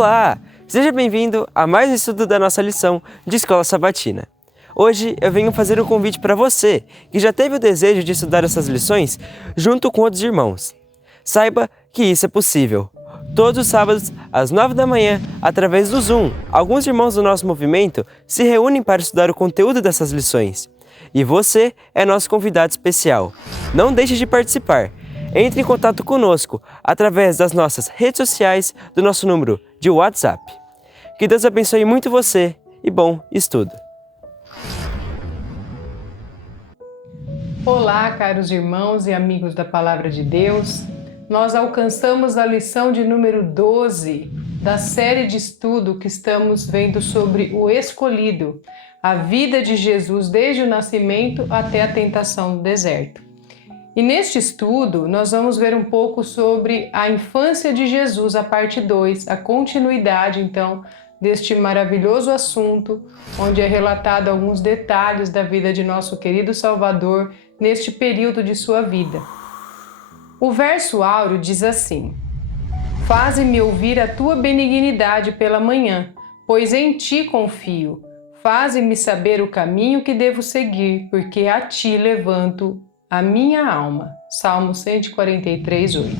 Olá! Seja bem-vindo a mais um estudo da nossa lição de Escola Sabatina. Hoje eu venho fazer um convite para você que já teve o desejo de estudar essas lições junto com outros irmãos. Saiba que isso é possível. Todos os sábados, às 9 da manhã, através do Zoom, alguns irmãos do nosso movimento se reúnem para estudar o conteúdo dessas lições. E você é nosso convidado especial. Não deixe de participar. Entre em contato conosco através das nossas redes sociais, do nosso número de WhatsApp. Que Deus abençoe muito você e bom estudo! Olá, caros irmãos e amigos da Palavra de Deus. Nós alcançamos a lição de número 12 da série de estudo que estamos vendo sobre o escolhido, a vida de Jesus desde o nascimento até a tentação do deserto. E neste estudo, nós vamos ver um pouco sobre a infância de Jesus, a parte 2, a continuidade, então, deste maravilhoso assunto, onde é relatado alguns detalhes da vida de nosso querido Salvador neste período de sua vida. O verso áureo diz assim: Faze-me ouvir a tua benignidade pela manhã, pois em ti confio. Faze-me saber o caminho que devo seguir, porque a ti levanto a minha alma. Salmo 143, 8.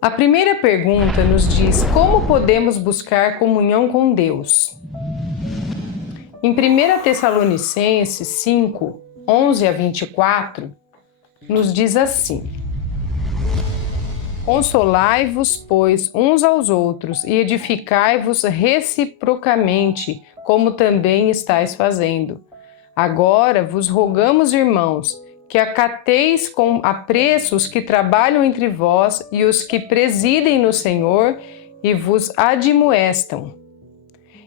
A primeira pergunta nos diz como podemos buscar comunhão com Deus. Em 1 Tessalonicenses 5, 11 a 24, nos diz assim: Consolai-vos, pois, uns aos outros e edificai-vos reciprocamente, como também estáis fazendo. Agora vos rogamos, irmãos, que acateis com apreço os que trabalham entre vós e os que presidem no Senhor e vos admoestam,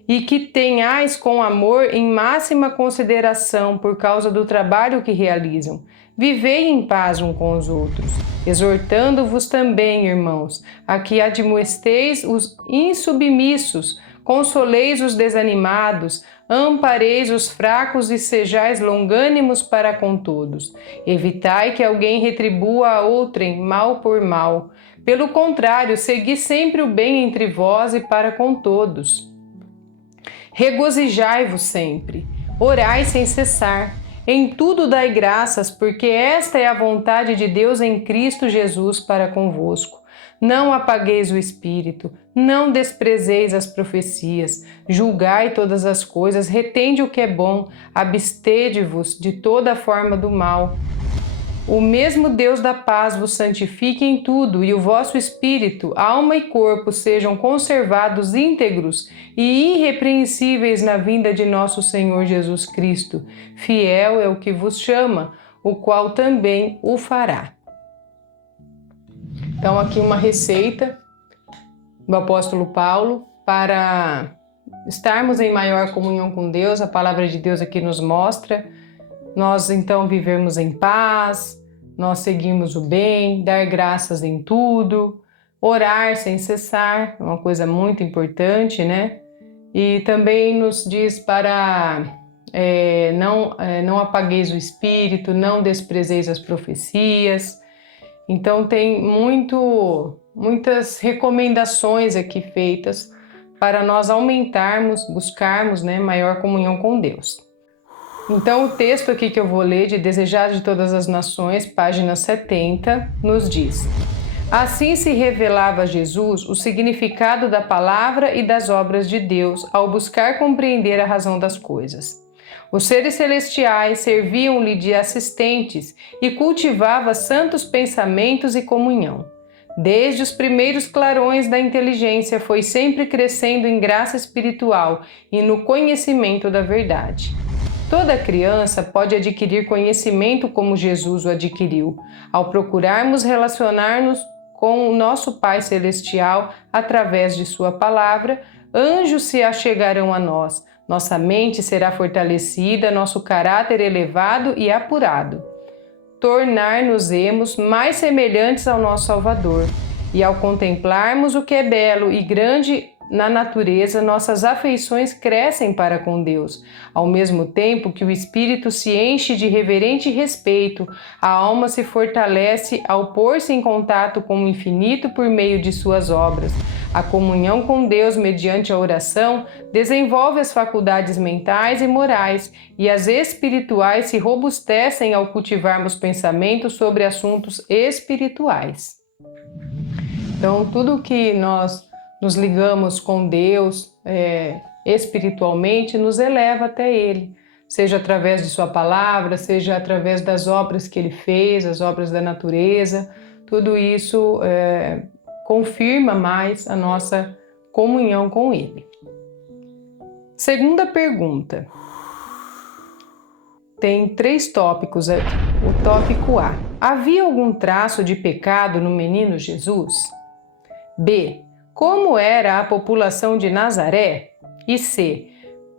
e que tenhais com amor em máxima consideração por causa do trabalho que realizam. Vivei em paz uns com os outros, exortando-vos também, irmãos, a que admoesteis os insubmissos, consoleis os desanimados, ampareis os fracos e sejais longânimos para com todos. Evitai que alguém retribua a outrem mal por mal. Pelo contrário, segui sempre o bem entre vós e para com todos. Regozijai-vos sempre, orai sem cessar. Em tudo dai graças, porque esta é a vontade de Deus em Cristo Jesus para convosco. Não apagueis o espírito, não desprezeis as profecias, julgai todas as coisas, retende o que é bom, abstede-vos de toda forma do mal. O mesmo Deus da paz vos santifique em tudo, e o vosso espírito, alma e corpo sejam conservados íntegros e irrepreensíveis na vinda de nosso Senhor Jesus Cristo. Fiel é o que vos chama, o qual também o fará. Então, aqui uma receita do apóstolo Paulo para estarmos em maior comunhão com Deus. A palavra de Deus aqui nos mostra. Nós, então, vivemos em paz, nós seguimos o bem, dar graças em tudo, orar sem cessar, uma coisa muito importante, né? E também nos diz para não apagueis o espírito, não desprezeis as profecias. Então tem muitas recomendações aqui feitas para nós aumentarmos, buscarmos, maior comunhão com Deus. Então o texto aqui que eu vou ler, de Desejar de Todas as Nações, página 70, nos diz: Assim se revelava a Jesus o significado da palavra e das obras de Deus ao buscar compreender a razão das coisas. Os seres celestiais serviam-lhe de assistentes e cultivava santos pensamentos e comunhão. Desde os primeiros clarões da inteligência foi sempre crescendo em graça espiritual e no conhecimento da verdade. Toda criança pode adquirir conhecimento como Jesus o adquiriu, ao procurarmos relacionar-nos com o nosso Pai Celestial através de sua palavra. Anjos se achegarão a nós, nossa mente será fortalecida, nosso caráter elevado e apurado. Tornar-nos-emos mais semelhantes ao nosso Salvador, e ao contemplarmos o que é belo e grande na natureza, nossas afeições crescem para com Deus. Ao mesmo tempo que o espírito se enche de reverente respeito, a alma se fortalece ao pôr-se em contato com o infinito por meio de suas obras. A comunhão com Deus mediante a oração desenvolve as faculdades mentais e morais, e as espirituais se robustecem ao cultivarmos pensamentos sobre assuntos espirituais. Então, tudo que nós nos ligamos com Deus espiritualmente nos eleva até Ele, seja através de Sua palavra, seja através das obras que Ele fez, as obras da natureza. Tudo isso confirma mais a nossa comunhão com Ele. Segunda pergunta. Tem 3 tópicos aqui. O tópico A. Havia algum traço de pecado no menino Jesus? B. Como era a população de Nazaré? E C.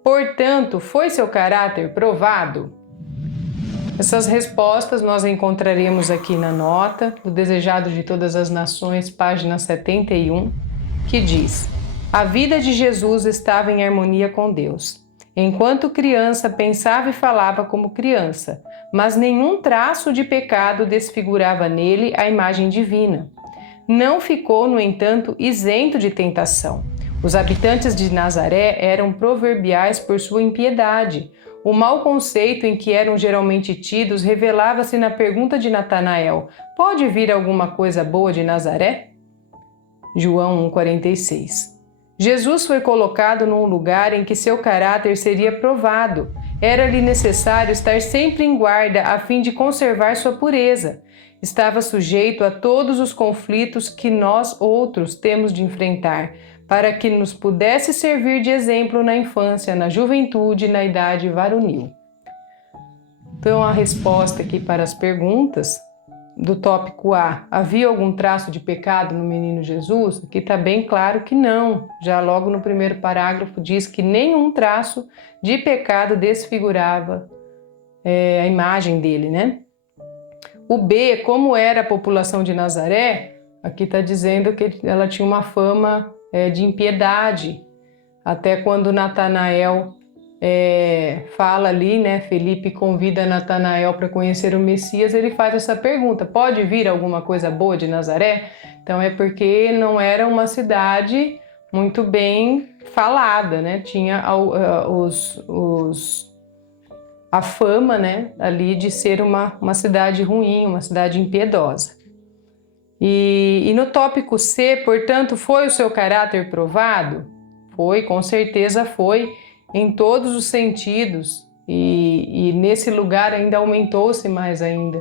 Portanto, foi seu caráter provado? Essas respostas nós encontraremos aqui na nota do Desejado de Todas as Nações, página 71, que diz: a vida de Jesus estava em harmonia com Deus. Enquanto criança, pensava e falava como criança, mas nenhum traço de pecado desfigurava nele a imagem divina. Não ficou, no entanto, isento de tentação. Os habitantes de Nazaré eram proverbiais por sua impiedade. O mau conceito em que eram geralmente tidos revelava-se na pergunta de Natanael: pode vir alguma coisa boa de Nazaré? João 1,46. Jesus foi colocado num lugar em que seu caráter seria provado. Era-lhe necessário estar sempre em guarda a fim de conservar sua pureza. Estava sujeito a todos os conflitos que nós outros temos de enfrentar, para que nos pudesse servir de exemplo na infância, na juventude e na idade varonil. Então, a resposta aqui para as perguntas do tópico A: havia algum traço de pecado no menino Jesus? Aqui está bem claro que não. Já logo no primeiro parágrafo diz que nenhum traço de pecado desfigurava a imagem dele, né? O B, como era a população de Nazaré, aqui está dizendo que ela tinha uma fama de impiedade. Até quando Natanael fala ali, né? Felipe convida Natanael para conhecer o Messias, ele faz essa pergunta: pode vir alguma coisa boa de Nazaré? Então é porque não era uma cidade muito bem falada, né? Tinha a fama, né, ali de ser uma cidade ruim, uma cidade impiedosa. E no tópico C, portanto, foi o seu caráter provado? Foi, com certeza foi, em todos os sentidos. E nesse lugar ainda aumentou-se mais ainda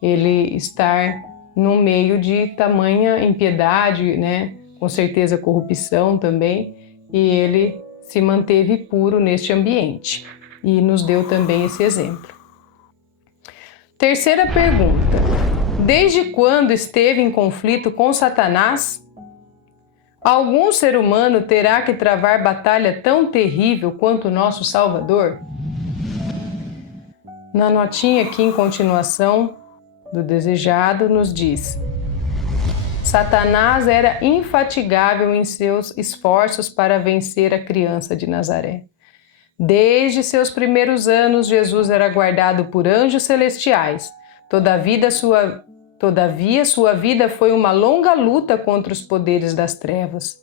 ele estar no meio de tamanha impiedade, né, com certeza corrupção também, e ele se manteve puro neste ambiente. E nos deu também esse exemplo. Terceira pergunta. Desde quando esteve em conflito com Satanás? Algum ser humano terá que travar batalha tão terrível quanto o nosso Salvador? Na notinha aqui em continuação do Desejado nos diz: Satanás era infatigável em seus esforços para vencer a criança de Nazaré. Desde seus primeiros anos, Jesus era guardado por anjos celestiais. Todavia, sua vida foi uma longa luta contra os poderes das trevas.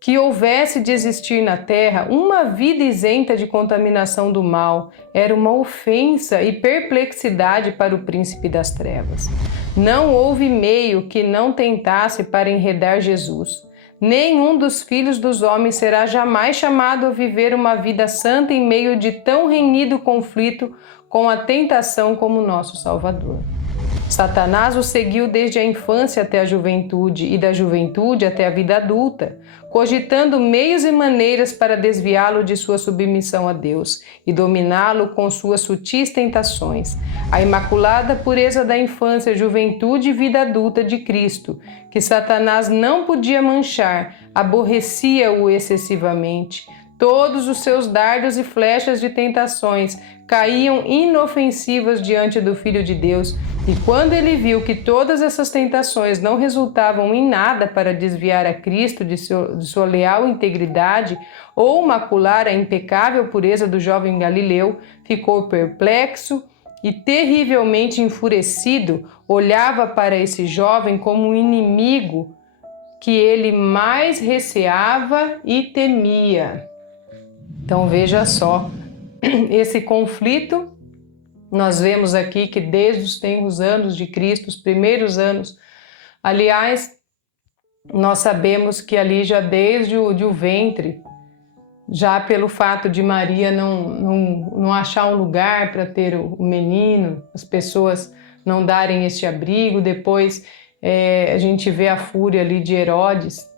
Que houvesse de existir na terra uma vida isenta de contaminação do mal era uma ofensa e perplexidade para o príncipe das trevas. Não houve meio que não tentasse para enredar Jesus. Nenhum dos filhos dos homens será jamais chamado a viver uma vida santa em meio de tão renhido conflito com a tentação como nosso Salvador. Satanás o seguiu desde a infância até a juventude e da juventude até a vida adulta, cogitando meios e maneiras para desviá-lo de sua submissão a Deus e dominá-lo com suas sutis tentações. A imaculada pureza da infância, juventude e vida adulta de Cristo, que Satanás não podia manchar, aborrecia-o excessivamente. Todos os seus dardos e flechas de tentações caíam inofensivas diante do Filho de Deus, E quando ele viu que todas essas tentações não resultavam em nada para desviar a Cristo de sua leal integridade ou macular a impecável pureza do jovem Galileu, ficou perplexo e terrivelmente enfurecido, olhava para esse jovem como um inimigo que ele mais receava e temia. Então veja só, esse conflito, nós vemos aqui que desde os tenros anos de Cristo, os primeiros anos, aliás, nós sabemos que ali já desde o ventre, já pelo fato de Maria não achar um lugar para ter o menino, as pessoas não darem este abrigo, depois a gente vê a fúria ali de Herodes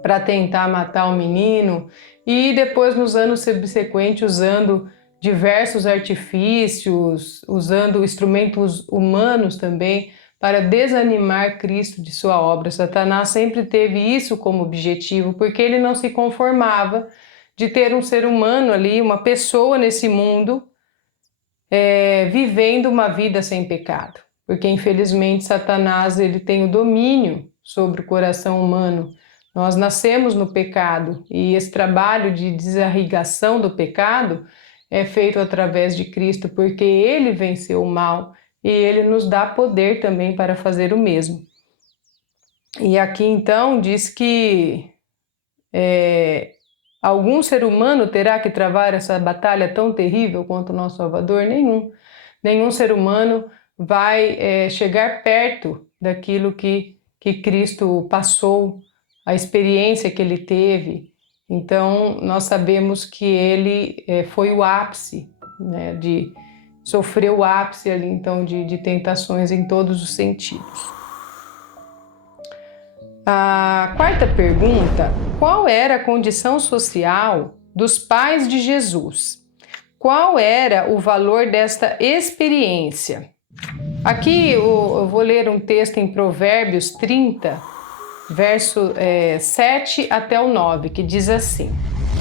para tentar matar o menino, e depois nos anos subsequentes usando diversos artifícios, usando instrumentos humanos também para desanimar Cristo de sua obra. Satanás sempre teve isso como objetivo, porque ele não se conformava de ter um ser humano ali, uma pessoa nesse mundo, vivendo uma vida sem pecado. Porque infelizmente Satanás ele tem o domínio sobre o coração humano. Nós nascemos no pecado e esse trabalho de desarraigação do pecado é feito através de Cristo, porque ele venceu o mal e ele nos dá poder também para fazer o mesmo. E aqui então diz que algum ser humano terá que travar essa batalha tão terrível quanto o nosso Salvador? Nenhum. Nenhum ser humano vai chegar perto daquilo que Cristo passou, a experiência que ele teve. Então, nós sabemos que ele foi o ápice, né, sofreu o ápice ali, então, de tentações em todos os sentidos. A quarta pergunta: qual era a condição social dos pais de Jesus? Qual era o valor desta experiência? Aqui eu vou ler um texto em Provérbios 30, verso 7 até o 9, que diz assim: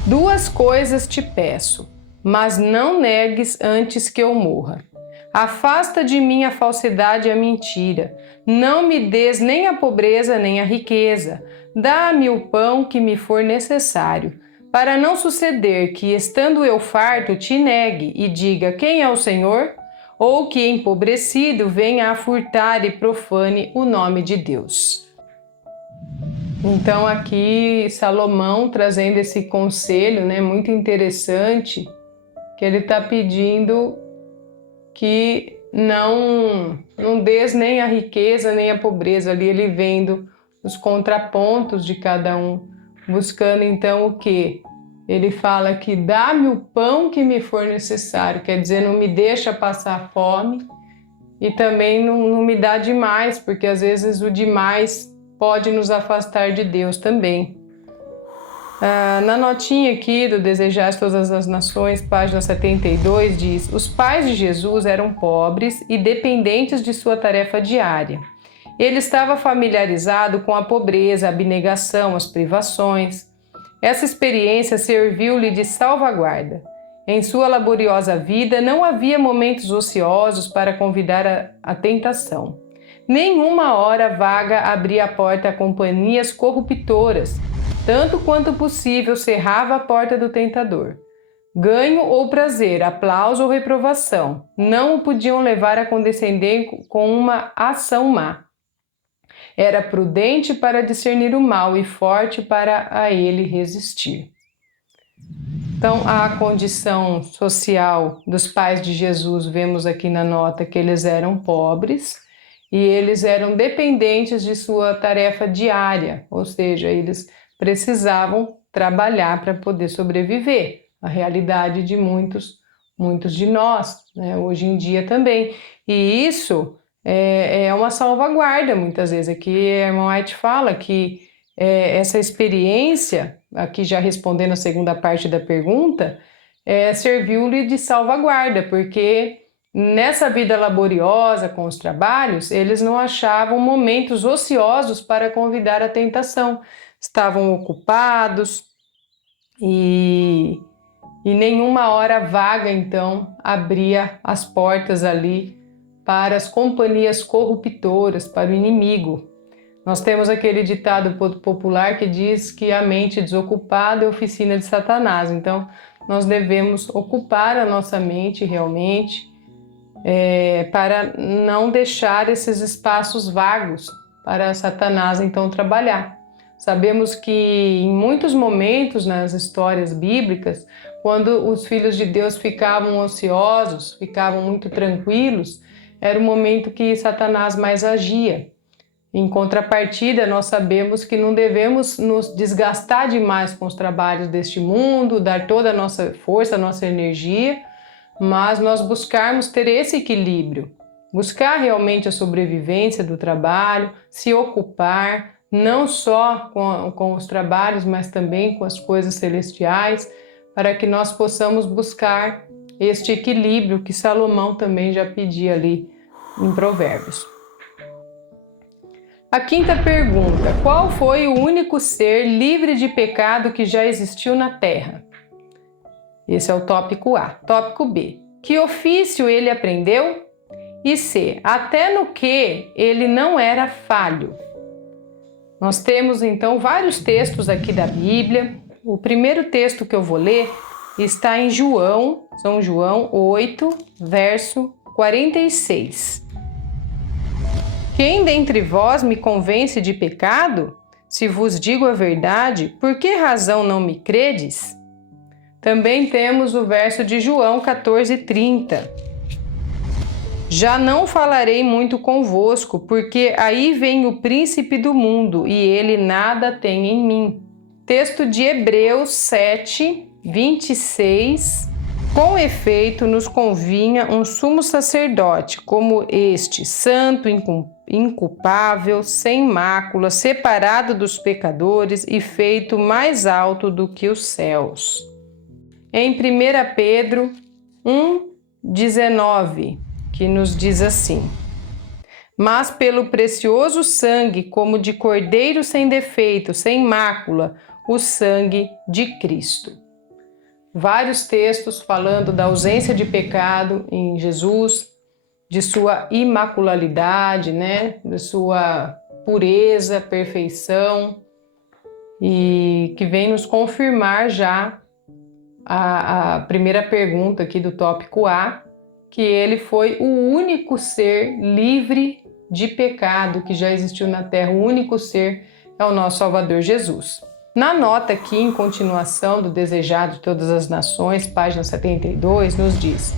Duas coisas te peço, mas não negues antes que eu morra. Afasta de mim a falsidade e a mentira. Não me des nem a pobreza nem a riqueza. Dá-me o pão que me for necessário, para não suceder que, estando eu farto, te negue e diga: quem é o Senhor? Ou que, empobrecido, venha a furtar e profane o nome de Deus. Então aqui Salomão trazendo esse conselho, né, muito interessante, que ele está pedindo que não des nem a riqueza nem a pobreza, ali ele vendo os contrapontos de cada um, buscando então o quê? Ele fala que dá-me o pão que me for necessário, quer dizer, não me deixa passar fome e também não me dá demais, porque às vezes o demais pode nos afastar de Deus também. Na notinha aqui do Desejar Todas as Nações, página 72, diz: os pais de Jesus eram pobres e dependentes de sua tarefa diária. Ele estava familiarizado com a pobreza, a abnegação, as privações. Essa experiência serviu-lhe de salvaguarda. Em sua laboriosa vida não havia momentos ociosos para convidar a tentação. Nenhuma hora vaga abria a porta a companhias corruptoras. Tanto quanto possível cerrava a porta do tentador. Ganho ou prazer, aplauso ou reprovação, não o podiam levar a condescender com uma ação má. Era prudente para discernir o mal e forte para a ele resistir. Então, a condição social dos pais de Jesus, vemos aqui na nota que eles eram pobres e eles eram dependentes de sua tarefa diária, ou seja, eles precisavam trabalhar para poder sobreviver. A realidade de muitos de nós, né, hoje em dia também. E isso é uma salvaguarda, muitas vezes. Aqui a irmã White fala que essa experiência, aqui já respondendo a segunda parte da pergunta, serviu-lhe de salvaguarda, porque nessa vida laboriosa com os trabalhos, eles não achavam momentos ociosos para convidar a tentação. Estavam ocupados e nenhuma hora vaga, então, abria as portas ali para as companhias corruptoras, para o inimigo. Nós temos aquele ditado popular que diz que a mente desocupada é oficina de Satanás. Então, nós devemos ocupar a nossa mente realmente para não deixar esses espaços vagos para Satanás então trabalhar. Sabemos que em muitos momentos nas histórias bíblicas, quando os filhos de Deus ficavam ociosos, ficavam muito tranquilos, era o momento que Satanás mais agia. Em contrapartida, nós sabemos que não devemos nos desgastar demais com os trabalhos deste mundo, dar toda a nossa força, a nossa energia, mas nós buscarmos ter esse equilíbrio, buscar realmente a sobrevivência do trabalho, se ocupar, não só com os trabalhos, mas também com as coisas celestiais, para que nós possamos buscar este equilíbrio que Salomão também já pedia ali em Provérbios. A quinta pergunta: qual foi o único ser livre de pecado que já existiu na Terra? Esse é o tópico A. Tópico B: que ofício ele aprendeu? E C: até no que ele não era falho? Nós temos então vários textos aqui da Bíblia. O primeiro texto que eu vou ler está em São João 8, verso 46. Quem dentre vós me convence de pecado? Se vos digo a verdade, por que razão não me credes? Também temos o verso de João 14:30. Já não falarei muito convosco, porque aí vem o príncipe do mundo, e ele nada tem em mim. Texto de Hebreus 7:26. Com efeito, nos convinha um sumo sacerdote, como este, santo, inculpável, sem mácula, separado dos pecadores e feito mais alto do que os céus. Em 1 Pedro 1:19, que nos diz assim: mas pelo precioso sangue, como de cordeiro sem defeito, sem mácula, o sangue de Cristo. Vários textos falando da ausência de pecado em Jesus, de sua imaculalidade, de sua pureza, perfeição, e que vem nos confirmar já a primeira pergunta aqui do tópico A, que ele foi o único ser livre de pecado que já existiu na Terra. O único ser é o nosso Salvador Jesus. Na nota aqui, em continuação do Desejado de Todas as Nações, página 72, nos diz: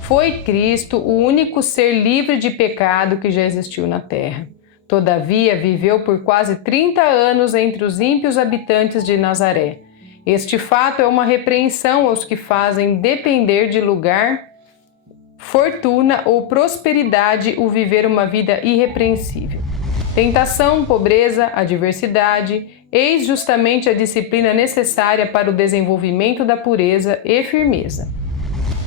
foi Cristo o único ser livre de pecado que já existiu na Terra. Todavia, viveu por quase 30 anos entre os ímpios habitantes de Nazaré. Este fato é uma repreensão aos que fazem depender de lugar, fortuna ou prosperidade o viver uma vida irrepreensível. Tentação, pobreza, adversidade, eis justamente a disciplina necessária para o desenvolvimento da pureza e firmeza.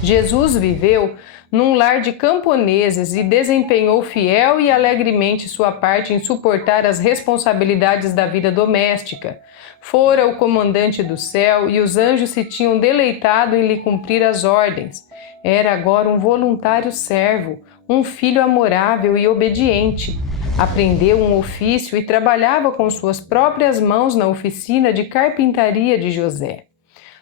Jesus viveu num lar de camponeses e desempenhou fiel e alegremente sua parte em suportar as responsabilidades da vida doméstica. Fora o comandante do céu e os anjos se tinham deleitado em lhe cumprir as ordens. Era agora um voluntário servo, um filho amorável e obediente. Aprendeu um ofício e trabalhava com suas próprias mãos na oficina de carpintaria de José.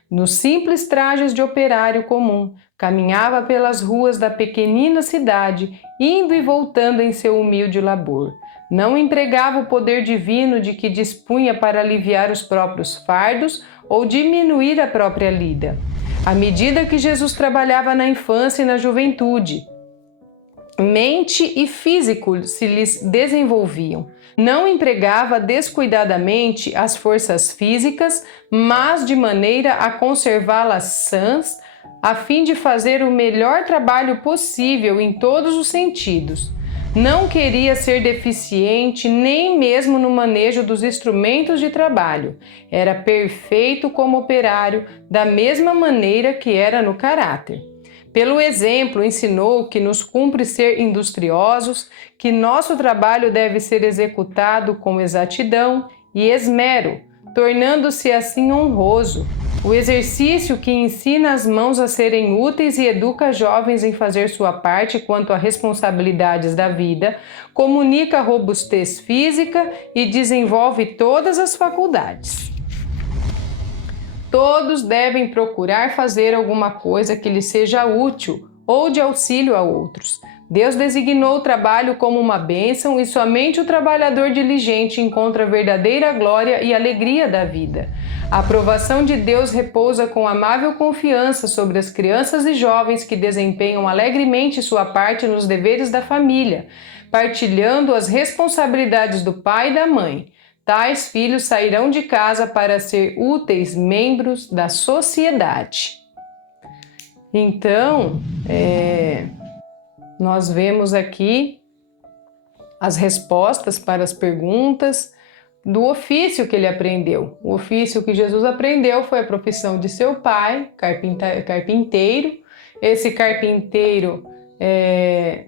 Nos simples trajes de operário comum, caminhava pelas ruas da pequenina cidade, indo e voltando em seu humilde labor. Não empregava o poder divino de que dispunha para aliviar os próprios fardos ou diminuir a própria lida. À medida que Jesus trabalhava na infância e na juventude, mente e físico se lhes desenvolviam. Não empregava descuidadamente as forças físicas, mas de maneira a conservá-las sãs, a fim de fazer o melhor trabalho possível em todos os sentidos. Não queria ser deficiente nem mesmo no manejo dos instrumentos de trabalho. Era perfeito como operário, da mesma maneira que era no caráter. Pelo exemplo, ensinou que nos cumpre ser industriosos, que nosso trabalho deve ser executado com exatidão e esmero, tornando-se assim honroso. O exercício que ensina as mãos a serem úteis e educa jovens em fazer sua parte quanto a responsabilidades da vida, comunica robustez física e desenvolve todas as faculdades. Todos devem procurar fazer alguma coisa que lhes seja útil ou de auxílio a outros. Deus designou o trabalho como uma bênção e somente o trabalhador diligente encontra a verdadeira glória e alegria da vida. A aprovação de Deus repousa com amável confiança sobre as crianças e jovens que desempenham alegremente sua parte nos deveres da família, partilhando as responsabilidades do pai e da mãe. Tais filhos sairão de casa para ser úteis membros da sociedade. Então, nós vemos aqui as respostas para as perguntas do ofício que ele aprendeu. O ofício que Jesus aprendeu foi a profissão de seu pai, carpinteiro. Esse carpinteiro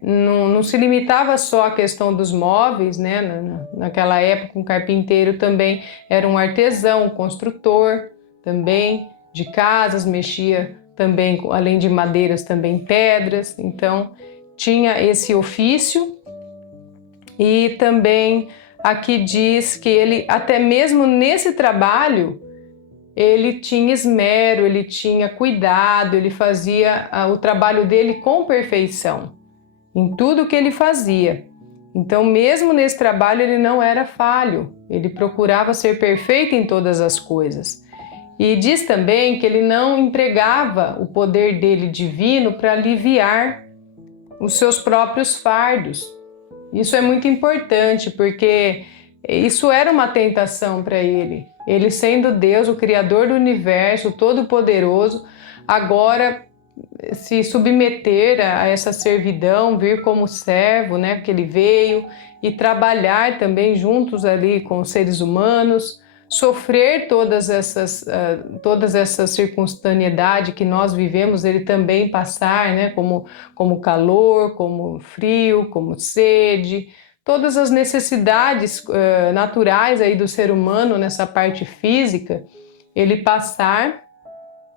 não se limitava só à questão dos móveis, né? Naquela época, um carpinteiro também era um artesão, um construtor também de casas, mexia também, além de madeiras, também pedras. Então, tinha esse ofício. E também aqui diz que ele, até mesmo nesse trabalho, ele tinha esmero, ele tinha cuidado, ele fazia o trabalho dele com perfeição, em tudo que ele fazia. Então, mesmo nesse trabalho, ele não era falho, ele procurava ser perfeito em todas as coisas. E diz também que ele não empregava o poder dele divino para aliviar os seus próprios fardos. Isso é muito importante, porque isso era uma tentação para ele. Ele, sendo Deus, o Criador do Universo, o Todo-Poderoso, agora se submeter a essa servidão, vir como servo, né, que ele veio, e trabalhar também juntos ali com os seres humanos, sofrer todas essas circunstancialidades que nós vivemos, ele também passar, né, como calor, como frio, como sede, todas as necessidades naturais aí do ser humano nessa parte física, ele passar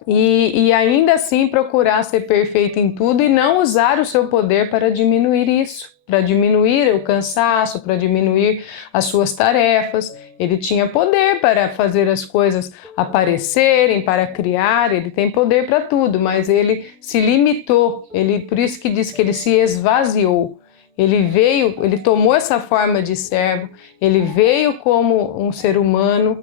e ainda assim procurar ser perfeito em tudo e não usar o seu poder para diminuir isso, para diminuir o cansaço, para diminuir as suas tarefas. Ele tinha poder para fazer as coisas aparecerem, para criar, ele tem poder para tudo, mas ele se limitou, por isso que diz que ele se esvaziou. Ele tomou essa forma de servo, ele veio como um ser humano,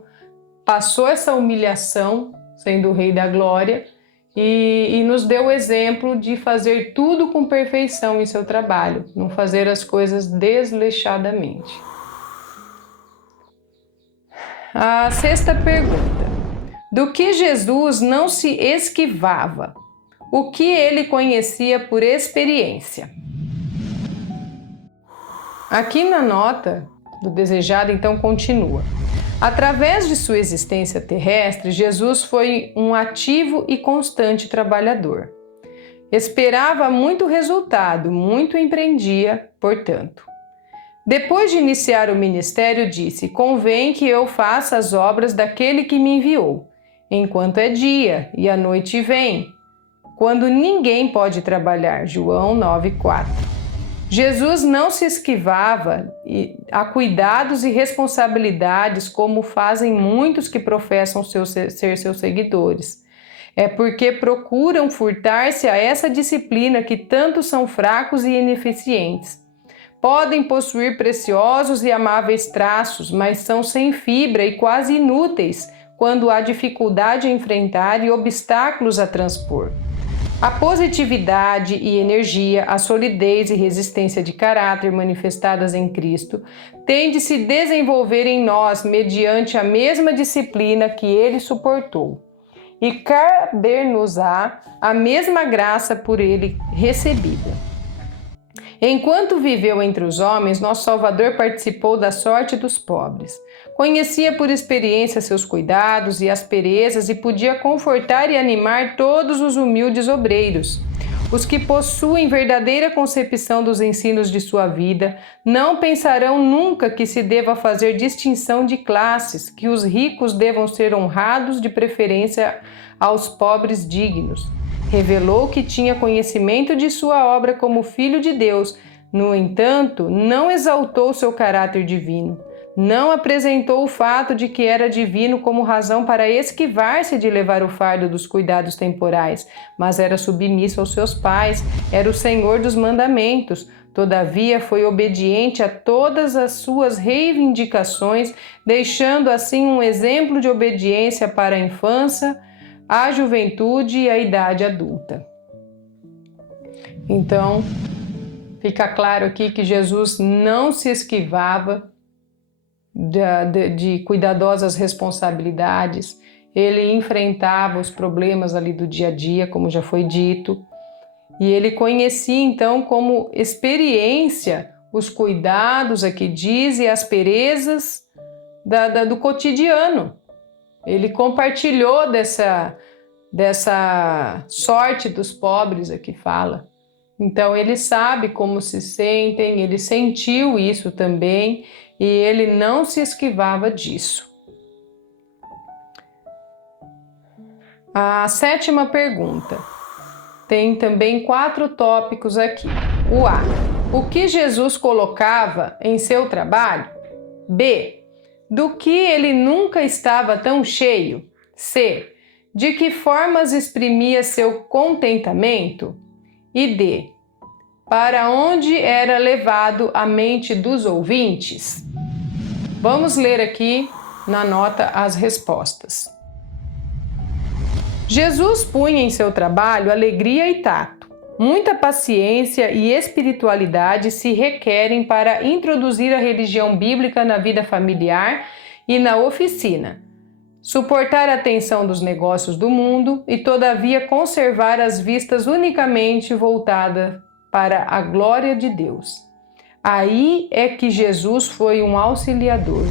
passou essa humilhação, sendo o Rei da Glória, e nos deu o exemplo de fazer tudo com perfeição em seu trabalho, não fazer as coisas desleixadamente. A sexta pergunta: do que Jesus não se esquivava? O que ele conhecia por experiência? Aqui na nota do desejado, então, continua. Através de sua existência terrestre, Jesus foi um ativo e constante trabalhador. Esperava muito resultado, muito empreendia, portanto. Depois de iniciar o ministério, disse: convém que eu faça as obras daquele que me enviou, enquanto é dia e a noite vem, quando ninguém pode trabalhar. João 9,4. Jesus não se esquivava a cuidados e responsabilidades como fazem muitos que professam ser seus seguidores. É porque procuram furtar-se a essa disciplina que tantos são fracos e ineficientes. Podem possuir preciosos e amáveis traços, mas são sem fibra e quase inúteis quando há dificuldade a enfrentar e obstáculos a transpor. A positividade e energia, a solidez e resistência de caráter manifestadas em Cristo têm de se desenvolver em nós mediante a mesma disciplina que ele suportou. E caber-nos-á a mesma graça por ele recebida. Enquanto viveu entre os homens, nosso Salvador participou da sorte dos pobres. Conhecia por experiência seus cuidados e asperezas e podia confortar e animar todos os humildes obreiros. Os que possuem verdadeira concepção dos ensinos de sua vida não pensarão nunca que se deva fazer distinção de classes, que os ricos devam ser honrados de preferência aos pobres dignos. Revelou que tinha conhecimento de sua obra como Filho de Deus. No entanto, não exaltou seu caráter divino. Não apresentou o fato de que era divino como razão para esquivar-se de levar o fardo dos cuidados temporais, mas era submisso aos seus pais, era o Senhor dos mandamentos. Todavia, foi obediente a todas as suas reivindicações, deixando assim um exemplo de obediência para a infância, a juventude e a idade adulta. Então, fica claro aqui que Jesus não se esquivava de cuidadosas responsabilidades, ele enfrentava os problemas ali do dia a dia, como já foi dito, e ele conhecia então como experiência os cuidados, aqui diz, e asperezas do cotidiano. Ele compartilhou dessa sorte dos pobres, aqui fala. Então ele sabe como se sentem, ele sentiu isso também, e ele não se esquivava disso. A 7ª pergunta. Tem também 4 tópicos aqui. O A. O que Jesus colocava em seu trabalho? B. Do que ele nunca estava tão cheio? C. De que formas exprimia seu contentamento? E D. Para onde era levado a mente dos ouvintes? Vamos ler aqui na nota as respostas. Jesus punha em seu trabalho alegria e tato. Muita paciência e espiritualidade se requerem para introduzir a religião bíblica na vida familiar e na oficina. Suportar a tensão dos negócios do mundo e, todavia, conservar as vistas unicamente voltadas para a glória de Deus. Aí é que Jesus foi um auxiliador.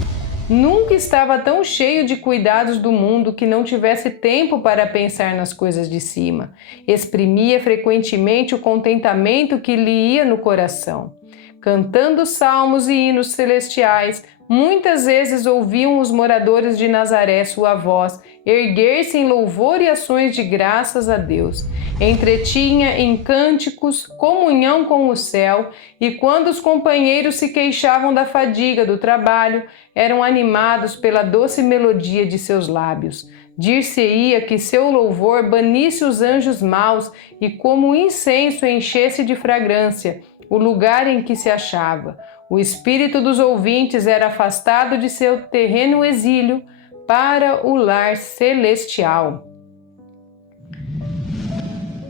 Nunca estava tão cheio de cuidados do mundo que não tivesse tempo para pensar nas coisas de cima. Exprimia frequentemente o contentamento que lhe ia no coração. Cantando salmos e hinos celestiais, muitas vezes ouviam os moradores de Nazaré sua voz erguer-se em louvor e ações de graças a Deus. Entretinha em cânticos comunhão com o céu, e quando os companheiros se queixavam da fadiga do trabalho, eram animados pela doce melodia de seus lábios. Dir-se-ia que seu louvor banisse os anjos maus e como incenso enchesse de fragrância o lugar em que se achava. O espírito dos ouvintes era afastado de seu terreno exílio para o lar celestial.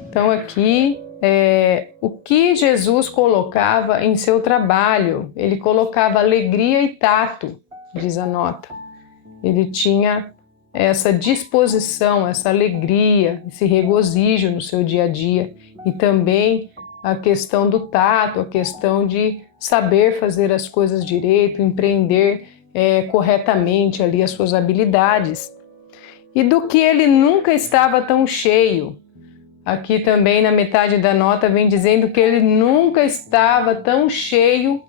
Então aqui o que Jesus colocava em seu trabalho. Ele colocava alegria e tato, diz a nota. Ele tinha essa disposição, essa alegria, esse regozijo no seu dia a dia, e também a questão do tato, a questão de saber fazer as coisas direito, empreender corretamente ali as suas habilidades. E do que ele nunca estava tão cheio. Aqui também na metade da nota vem dizendo que ele nunca estava tão cheio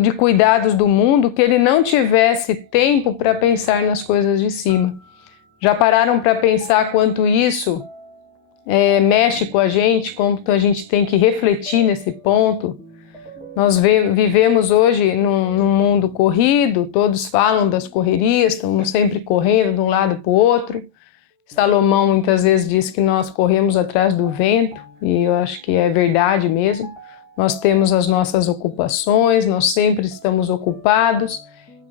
de cuidados do mundo que ele não tivesse tempo para pensar nas coisas de cima. Já pararam para pensar quanto isso mexe com a gente, quanto a gente tem que refletir nesse ponto? Nós vivemos hoje num mundo corrido, todos falam das correrias, estamos sempre correndo de um lado para o outro. Salomão muitas vezes diz que nós corremos atrás do vento, e eu acho que é verdade mesmo. Nós temos as nossas ocupações, nós sempre estamos ocupados,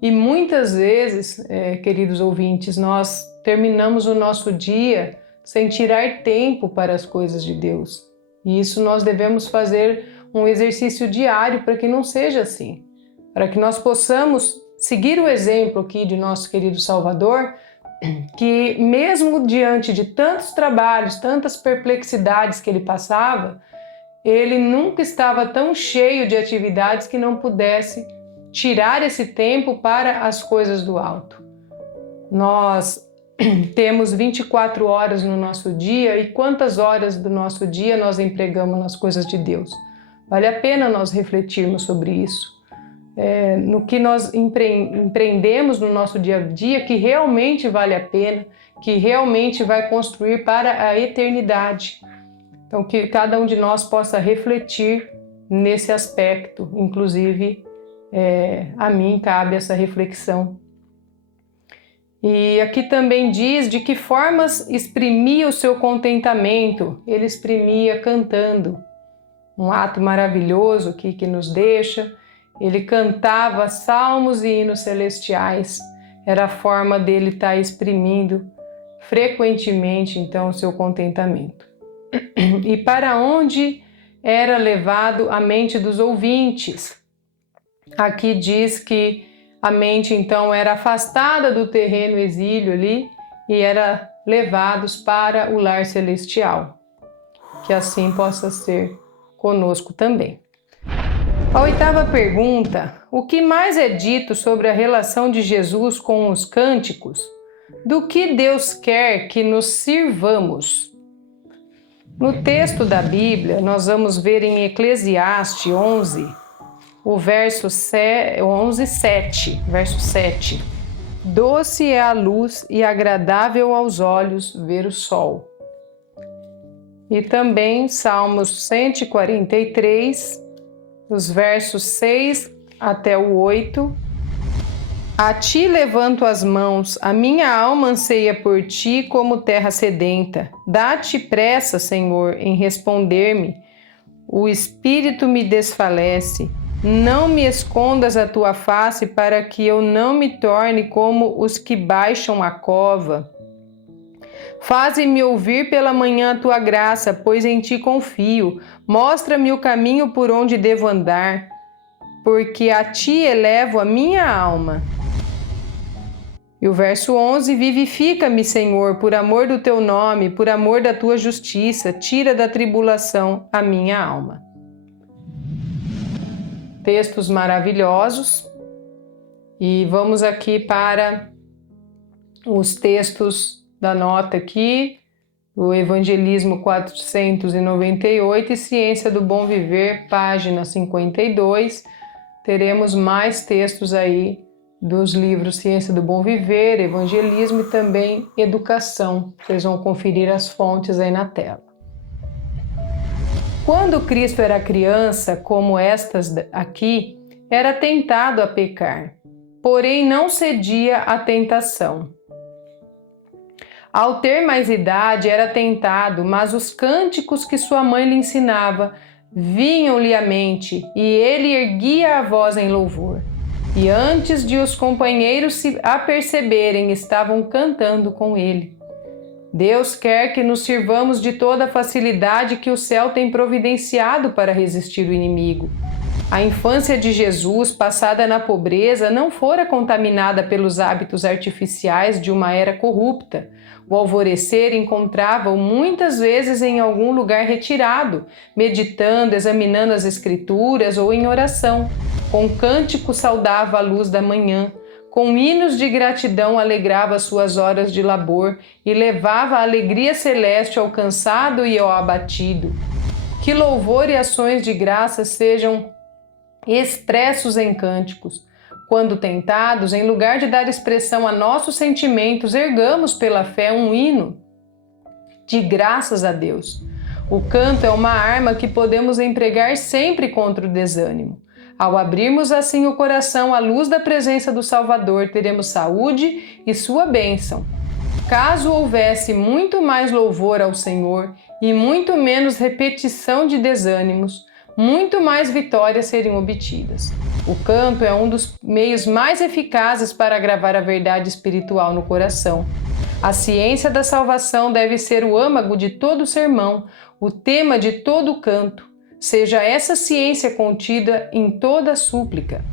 e muitas vezes, queridos ouvintes, nós terminamos o nosso dia sem tirar tempo para as coisas de Deus. E isso nós devemos fazer um exercício diário para que não seja assim, para que nós possamos seguir o exemplo aqui de nosso querido Salvador, que mesmo diante de tantos trabalhos, tantas perplexidades que ele passava, ele nunca estava tão cheio de atividades que não pudesse tirar esse tempo para as coisas do alto. Nós temos 24 horas no nosso dia e quantas horas do nosso dia nós empregamos nas coisas de Deus. Vale a pena nós refletirmos sobre isso. No que nós empreendemos no nosso dia a dia, que realmente vale a pena, que realmente vai construir para a eternidade. Então, que cada um de nós possa refletir nesse aspecto, inclusive a mim cabe essa reflexão. E aqui também diz de que formas exprimia o seu contentamento. Ele exprimia cantando, um ato maravilhoso aqui que nos deixa. Ele cantava salmos e hinos celestiais, era a forma dele estar exprimindo frequentemente então o seu contentamento. E para onde era levado a mente dos ouvintes? Aqui diz que a mente então era afastada do terreno exílio ali e era levados para o lar celestial. Que assim possa ser conosco também. A 8ª pergunta: o que mais é dito sobre a relação de Jesus com os cânticos? Do que Deus quer que nos sirvamos? No texto da Bíblia, nós vamos ver em Eclesiastes 11, o verso 11:7, verso 7. Doce é a luz e agradável aos olhos ver o sol. E também Salmos 143, os versos 6 até o 8. A ti levanto as mãos, a minha alma anseia por ti como terra sedenta. Dá-te pressa, Senhor, em responder-me. O espírito me desfalece. Não me escondas a tua face para que eu não me torne como os que baixam a cova. Faze-me ouvir pela manhã a tua graça, pois em ti confio. Mostra-me o caminho por onde devo andar, porque a ti elevo a minha alma. E o verso 11: vivifica-me, Senhor, por amor do teu nome, por amor da tua justiça, tira da tribulação a minha alma. Textos maravilhosos. E vamos aqui para os textos da nota aqui, o Evangelismo 498 e Ciência do Bom Viver, página 52. Teremos mais textos aí dos livros Ciência do Bom Viver, Evangelismo e também Educação. Vocês vão conferir as fontes aí na tela. Quando Cristo era criança, como estas aqui, era tentado a pecar, porém não cedia à tentação. Ao ter mais idade, era tentado, mas os cânticos que sua mãe lhe ensinava vinham-lhe à mente, e ele erguia a voz em louvor. E antes de os companheiros se aperceberem, estavam cantando com ele. Deus quer que nos sirvamos de toda a facilidade que o céu tem providenciado para resistir o inimigo. A infância de Jesus, passada na pobreza, não fora contaminada pelos hábitos artificiais de uma era corrupta. O alvorecer encontrava-o muitas vezes em algum lugar retirado, meditando, examinando as Escrituras ou em oração. Com cântico saudava a luz da manhã. Com hinos de gratidão alegrava suas horas de labor e levava a alegria celeste ao cansado e ao abatido. Que louvor e ações de graça sejam expressos em cânticos. Quando tentados, em lugar de dar expressão a nossos sentimentos, ergamos pela fé um hino de graças a Deus. O canto é uma arma que podemos empregar sempre contra o desânimo. Ao abrirmos assim o coração à luz da presença do Salvador, teremos saúde e sua bênção. Caso houvesse muito mais louvor ao Senhor e muito menos repetição de desânimos, muito mais vitórias seriam obtidas. O canto é um dos meios mais eficazes para gravar a verdade espiritual no coração. A ciência da salvação deve ser o âmago de todo sermão, o tema de todo canto. Seja essa ciência contida em toda súplica.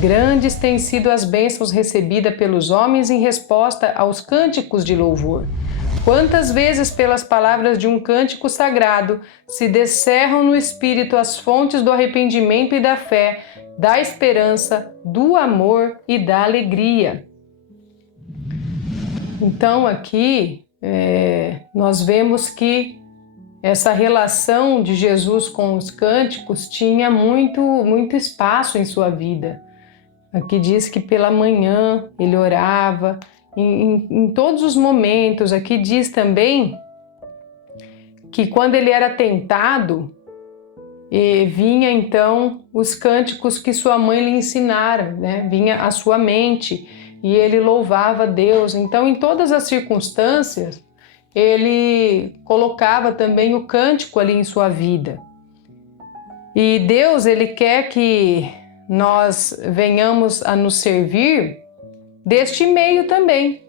Grandes têm sido as bênçãos recebidas pelos homens em resposta aos cânticos de louvor. Quantas vezes, pelas palavras de um cântico sagrado, se descerram no espírito as fontes do arrependimento e da fé, da esperança, do amor e da alegria. Então aqui nós vemos que essa relação de Jesus com os cânticos tinha muito espaço em sua vida. Aqui diz que pela manhã ele orava, em todos os momentos. Aqui diz também que quando ele era tentado, vinha então os cânticos que sua mãe lhe ensinara, né? Vinha à sua mente e ele louvava a Deus. Então, em todas as circunstâncias, ele colocava também o cântico ali em sua vida. E Deus, ele quer que nós venhamos a nos servir deste meio também.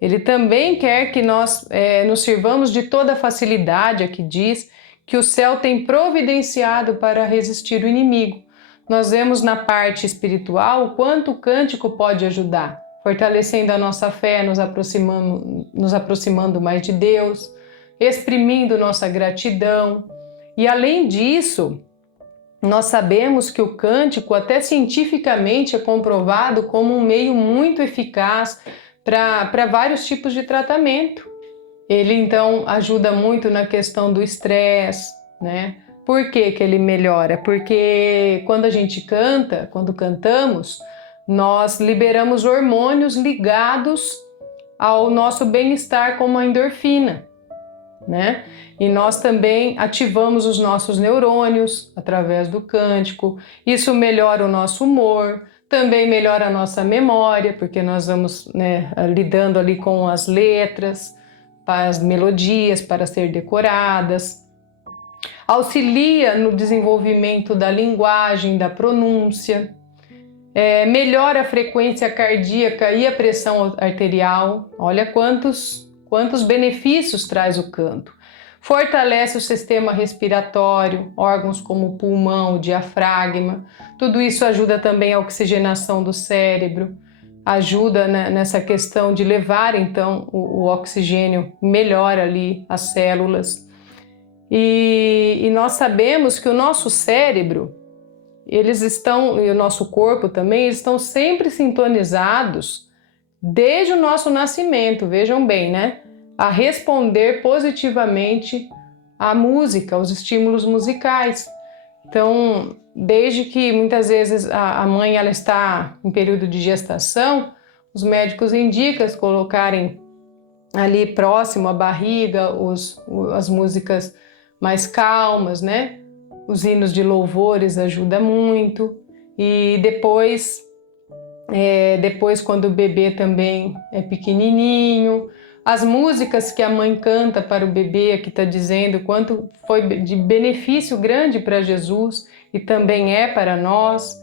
Ele também quer que nós nos sirvamos de toda a facilidade. Aqui diz que o céu tem providenciado para resistir o inimigo. Nós vemos na parte espiritual o quanto o cântico pode ajudar, fortalecendo a nossa fé, nos aproximando mais de Deus, exprimindo nossa gratidão. E além disso, nós sabemos que o cântico, até cientificamente, é comprovado como um meio muito eficaz para vários tipos de tratamento. Ele então ajuda muito na questão do estresse, né? Por que que ele melhora? Porque quando a gente canta, quando cantamos, nós liberamos hormônios ligados ao nosso bem-estar, como a endorfina, né? E nós também ativamos os nossos neurônios através do cântico. Isso melhora o nosso humor, também melhora a nossa memória, porque nós vamos, né, lidando ali com as letras, para as melodias, para ser decoradas. Auxilia no desenvolvimento da linguagem, da pronúncia. Melhora a frequência cardíaca e a pressão arterial. Olha quantos benefícios traz o canto. Fortalece o sistema respiratório, órgãos como o pulmão, o diafragma. Tudo isso ajuda também a oxigenação do cérebro, ajuda, né, nessa questão de levar então o oxigênio melhor ali às células. E nós sabemos que o nosso cérebro, e o nosso corpo também, eles estão sempre sintonizados desde o nosso nascimento, vejam bem, né? A responder positivamente à música, aos estímulos musicais. Então, desde que muitas vezes a mãe ela está em período de gestação, os médicos indicam colocarem ali próximo à barriga as músicas mais calmas, né? Os hinos de louvores ajudam muito. E depois quando o bebê também é pequenininho, as músicas que a mãe canta para o bebê, aqui está dizendo quanto foi de benefício grande para Jesus e também é para nós.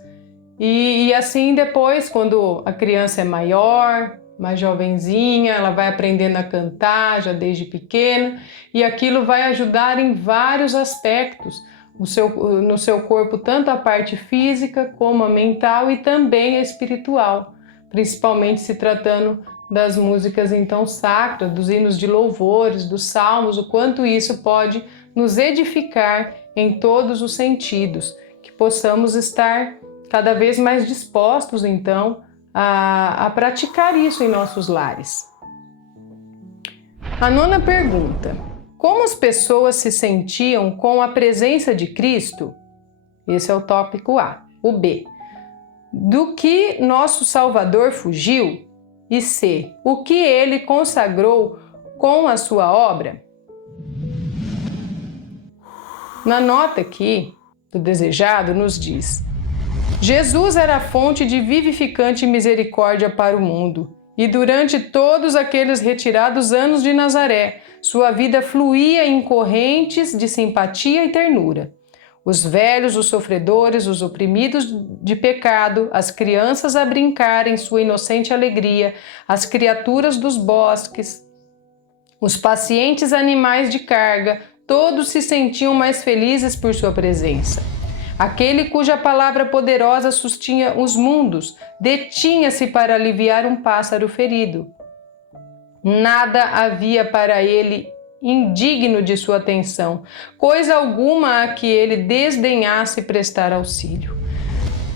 E assim depois, quando a criança é maior, mais jovenzinha, ela vai aprendendo a cantar já desde pequena e aquilo vai ajudar em vários aspectos no seu corpo, tanto a parte física como a mental e também a espiritual, principalmente se tratando das músicas então sacras, dos hinos de louvores, dos salmos, o quanto isso pode nos edificar em todos os sentidos, que possamos estar cada vez mais dispostos então a praticar isso em nossos lares. A nona pergunta: como as pessoas se sentiam com a presença de Cristo? Esse é o tópico A. O B: do que nosso Salvador fugiu? E C: o que ele consagrou com a sua obra? Na nota aqui do desejado nos diz: Jesus era a fonte de vivificante misericórdia para o mundo, e durante todos aqueles retirados anos de Nazaré, sua vida fluía em correntes de simpatia e ternura. Os velhos, os sofredores, os oprimidos de pecado, as crianças a brincar em sua inocente alegria, as criaturas dos bosques, os pacientes animais de carga, todos se sentiam mais felizes por sua presença. Aquele cuja palavra poderosa sustinha os mundos, detinha-se para aliviar um pássaro ferido. Nada havia para ele indigno de sua atenção, coisa alguma a que ele desdenhasse prestar auxílio.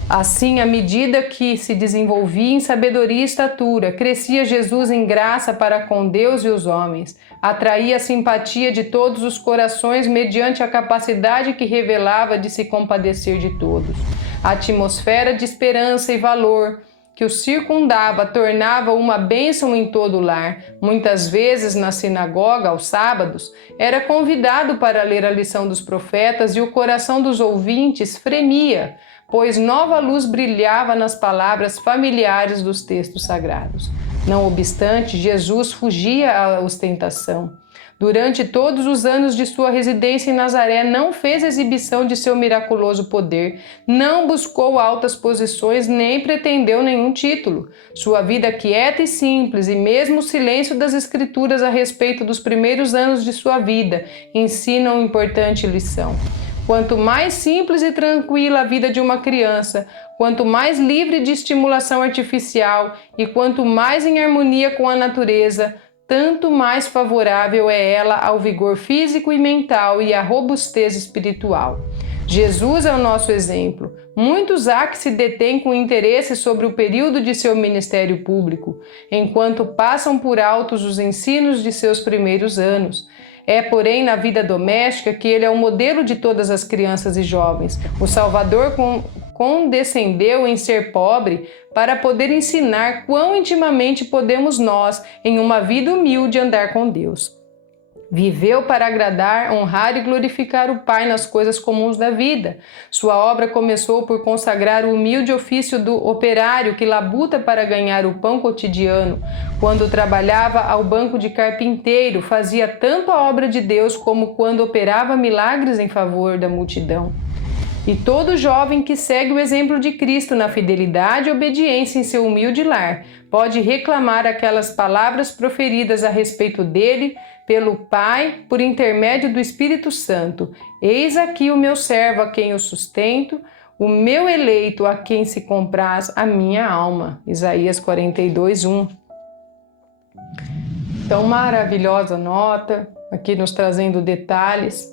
Assim, à medida que se desenvolvia em sabedoria e estatura, crescia Jesus em graça para com Deus e os homens. Atraía a simpatia de todos os corações mediante a capacidade que revelava de se compadecer de todos. A atmosfera de esperança e valor que o circundava tornava uma bênção em todo o lar. Muitas vezes, na sinagoga, aos sábados, era convidado para ler a lição dos profetas e o coração dos ouvintes fremia, pois nova luz brilhava nas palavras familiares dos textos sagrados. Não obstante, Jesus fugia à ostentação. Durante todos os anos de sua residência em Nazaré, não fez exibição de seu miraculoso poder, não buscou altas posições, nem pretendeu nenhum título. Sua vida quieta e simples, e mesmo o silêncio das Escrituras a respeito dos primeiros anos de sua vida, ensinam uma importante lição. Quanto mais simples e tranquila a vida de uma criança, quanto mais livre de estimulação artificial e quanto mais em harmonia com a natureza, tanto mais favorável é ela ao vigor físico e mental e à robustez espiritual. Jesus é o nosso exemplo. Muitos há que se detêm com interesse sobre o período de seu ministério público, enquanto passam por altos os ensinos de seus primeiros anos. É, porém, na vida doméstica que ele é o modelo de todas as crianças e jovens. O Salvador condescendeu em ser pobre para poder ensinar quão intimamente podemos nós, em uma vida humilde, andar com Deus. Viveu para agradar, honrar e glorificar o Pai nas coisas comuns da vida. Sua obra começou por consagrar o humilde ofício do operário que labuta para ganhar o pão cotidiano. Quando trabalhava ao banco de carpinteiro, fazia tanto a obra de Deus como quando operava milagres em favor da multidão. E todo jovem que segue o exemplo de Cristo na fidelidade e obediência em seu humilde lar pode reclamar aquelas palavras proferidas a respeito dele pelo Pai por intermédio do Espírito Santo. Eis aqui o meu servo a quem eu sustento, o meu eleito a quem se compraz a minha alma. Isaías 42:1. Então, maravilhosa nota, aqui nos trazendo detalhes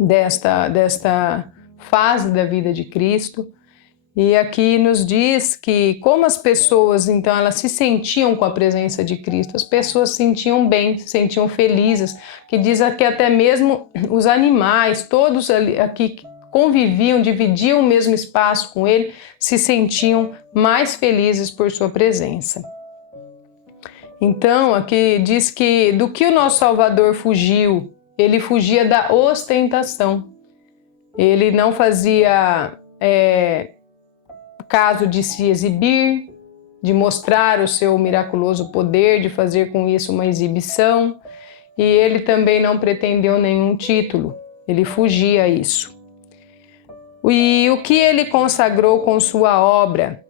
desta fase da vida de Cristo. E aqui nos diz que como as pessoas, então, elas se sentiam com a presença de Cristo, as pessoas se sentiam bem, se sentiam felizes, que diz aqui até mesmo os animais, todos aqui que conviviam, dividiam o mesmo espaço com ele, se sentiam mais felizes por sua presença. Então, aqui diz que do que o nosso Salvador fugiu, ele fugia da ostentação. Ele não fazia caso de se exibir, de mostrar o seu miraculoso poder, de fazer com isso uma exibição, e ele também não pretendeu nenhum título, ele fugia a isso. E o que ele consagrou com sua obra?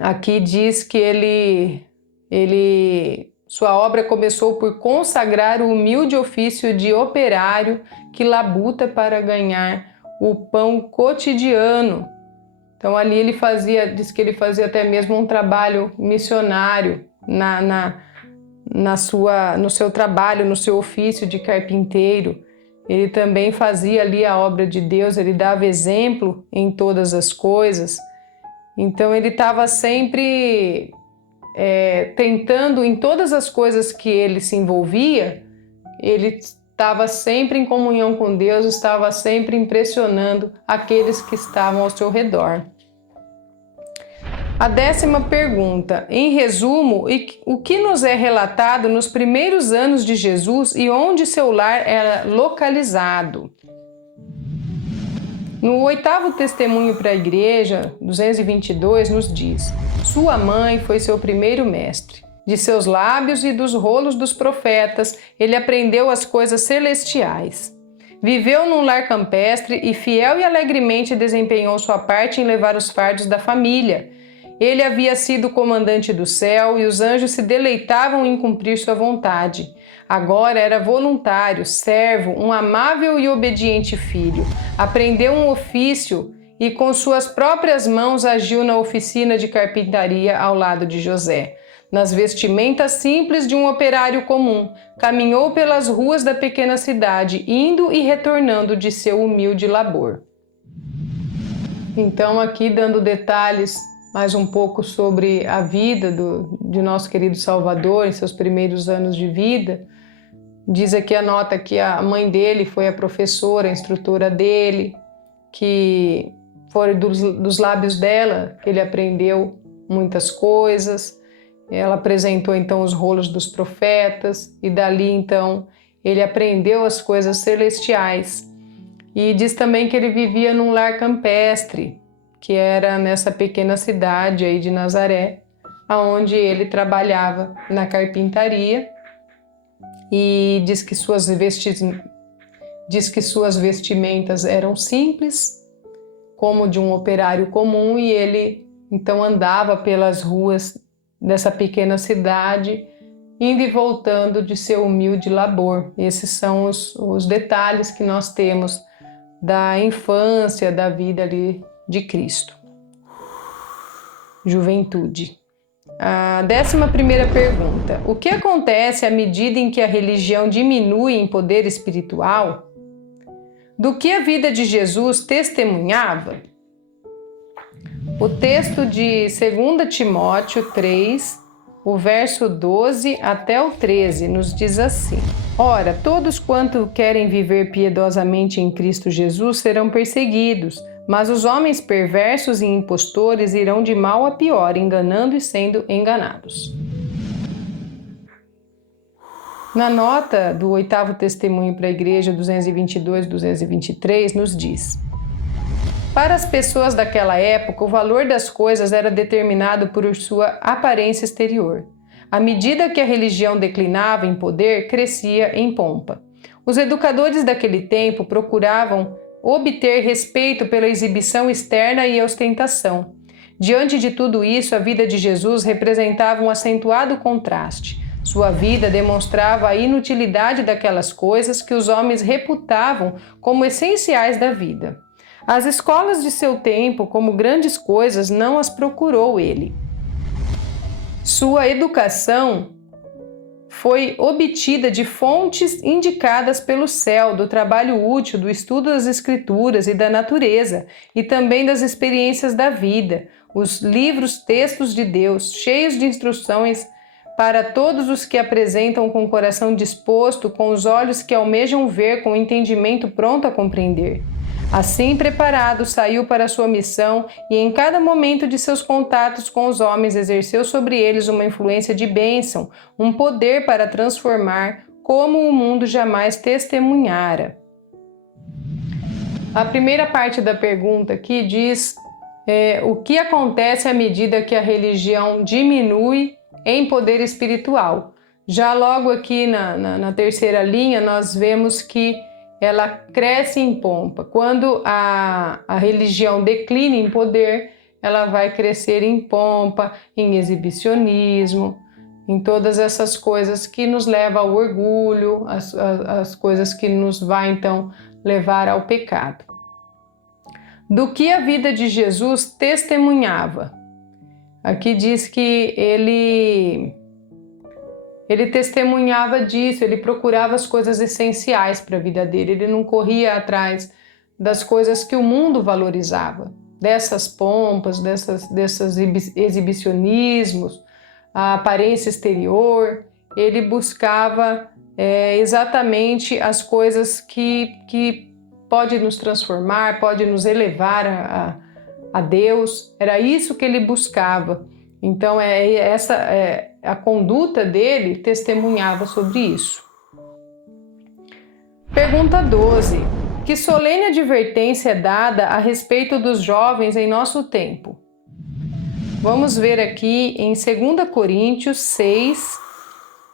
Aqui diz que sua obra começou por consagrar o humilde ofício de operário que labuta para ganhar o pão cotidiano. Então ali diz que ele fazia até mesmo um trabalho missionário no seu trabalho, no seu ofício de carpinteiro. Ele também fazia ali a obra de Deus, ele dava exemplo em todas as coisas. Então ele estava sempre tentando, em todas as coisas que ele se envolvia, ele estava sempre em comunhão com Deus, estava sempre impressionando aqueles que estavam ao seu redor. A 10ª pergunta, em resumo, o que nos é relatado nos primeiros anos de Jesus e onde seu lar era localizado? No 8º testemunho para a igreja, 222, nos diz: sua mãe foi seu primeiro mestre. De seus lábios e dos rolos dos profetas, ele aprendeu as coisas celestiais. Viveu num lar campestre e fiel e alegremente desempenhou sua parte em levar os fardos da família. Ele havia sido comandante do céu e os anjos se deleitavam em cumprir sua vontade. Agora era voluntário, servo, um amável e obediente filho. Aprendeu um ofício e com suas próprias mãos agiu na oficina de carpintaria ao lado de José. Nas vestimentas simples de um operário comum, caminhou pelas ruas da pequena cidade, indo e retornando de seu humilde labor. Então, aqui dando detalhes mais um pouco sobre a vida de nosso querido Salvador em seus primeiros anos de vida. Diz aqui a nota que a mãe dele foi a professora, a instrutora dele, que foi dos lábios dela que ele aprendeu muitas coisas. Ela apresentou então os rolos dos profetas e dali então ele aprendeu as coisas celestiais. E diz também que ele vivia num lar campestre, que era nessa pequena cidade aí de Nazaré, aonde ele trabalhava na carpintaria. E diz que suas vestimentas eram simples, como de um operário comum, e ele então andava pelas ruas dessa pequena cidade, indo e voltando de seu humilde labor. Esses são os detalhes que nós temos da infância, da vida ali de Cristo. Juventude. A 11ª pergunta: o que acontece à medida em que a religião diminui em poder espiritual? Do que a vida de Jesus testemunhava? O texto de 2 Timóteo 3, o verso 12 até o 13, nos diz assim: ora, todos quanto querem viver piedosamente em Cristo Jesus serão perseguidos, mas os homens perversos e impostores irão de mal a pior, enganando e sendo enganados. Na nota do 8º Testemunho para a Igreja 222-223 nos diz: para as pessoas daquela época, o valor das coisas era determinado por sua aparência exterior. À medida que a religião declinava em poder, crescia em pompa. Os educadores daquele tempo procuravam obter respeito pela exibição externa e ostentação. Diante de tudo isso, a vida de Jesus representava um acentuado contraste. Sua vida demonstrava a inutilidade daquelas coisas que os homens reputavam como essenciais da vida. As escolas de seu tempo, como grandes coisas, não as procurou ele. Sua educação foi obtida de fontes indicadas pelo céu, do trabalho útil, do estudo das Escrituras e da natureza, e também das experiências da vida, os livros textos de Deus, cheios de instruções para todos os que apresentam com o coração disposto, com os olhos que almejam ver, com o entendimento pronto a compreender. Assim preparado, saiu para sua missão e em cada momento de seus contatos com os homens exerceu sobre eles uma influência de bênção, um poder para transformar como o mundo jamais testemunhara. A primeira parte da pergunta aqui diz o que acontece à medida que a religião diminui em poder espiritual. Já logo aqui na terceira linha nós vemos que ela cresce em pompa. Quando a religião declina em poder, ela vai crescer em pompa, em exibicionismo, em todas essas coisas que nos levam ao orgulho, as coisas que nos vai então levar ao pecado. Do que a vida de Jesus testemunhava? Aqui diz que ele testemunhava disso, ele procurava as coisas essenciais para a vida dele, ele não corria atrás das coisas que o mundo valorizava, dessas pompas, desses exibicionismos, a aparência exterior. Ele buscava exatamente as coisas que pode nos transformar, pode nos elevar a Deus. Era isso que ele buscava. Então, a conduta dele testemunhava sobre isso. Pergunta 12. Que solene advertência é dada a respeito dos jovens em nosso tempo? Vamos ver aqui em 2 Coríntios 6,